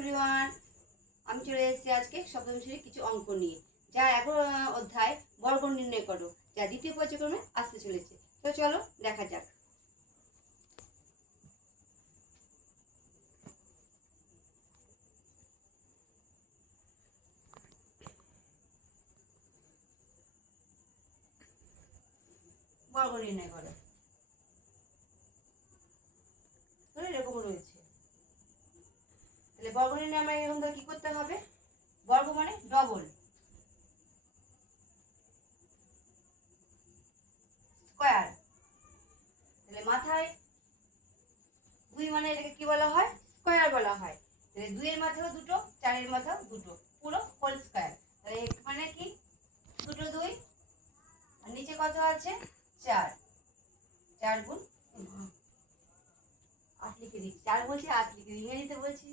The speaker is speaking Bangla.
এভরিওয়ান, আমি চলে এসেছি আজকে সপ্তম শ্রেণীর কিছু অঙ্ক নিয়ে, যা এখন অধ্যায় বর্গ নির্ণয় করো, যা দ্বিতীয় পর্যায়ক্রমে আসতে চলেছে। তো চলো দেখা যাক। বর্গ নির্ণয় করো, এরকম রয়েছে। তাহলে বর্গ নির্ণয় আমরা এরকম কি করতে হবে? বর্গ মানে ডবল, স্কয়ার। তাহলে মাথায় দুই মানে এটাকে কি বলা হয়? স্কয়ার বলা হয়। তাহলে দুইয়ের মাথাও দুটো, চারের মাথাও দুটো, পুরো হোল স্কয়ার। তাহলে মানে কি? দুটো দুই, আর নিচে কত আছে? 4। 4 গুণ 8 লিখে দিচ্ছি। 4 বলছি 8 লিখে দিই, ইংরেজিতে বলছি।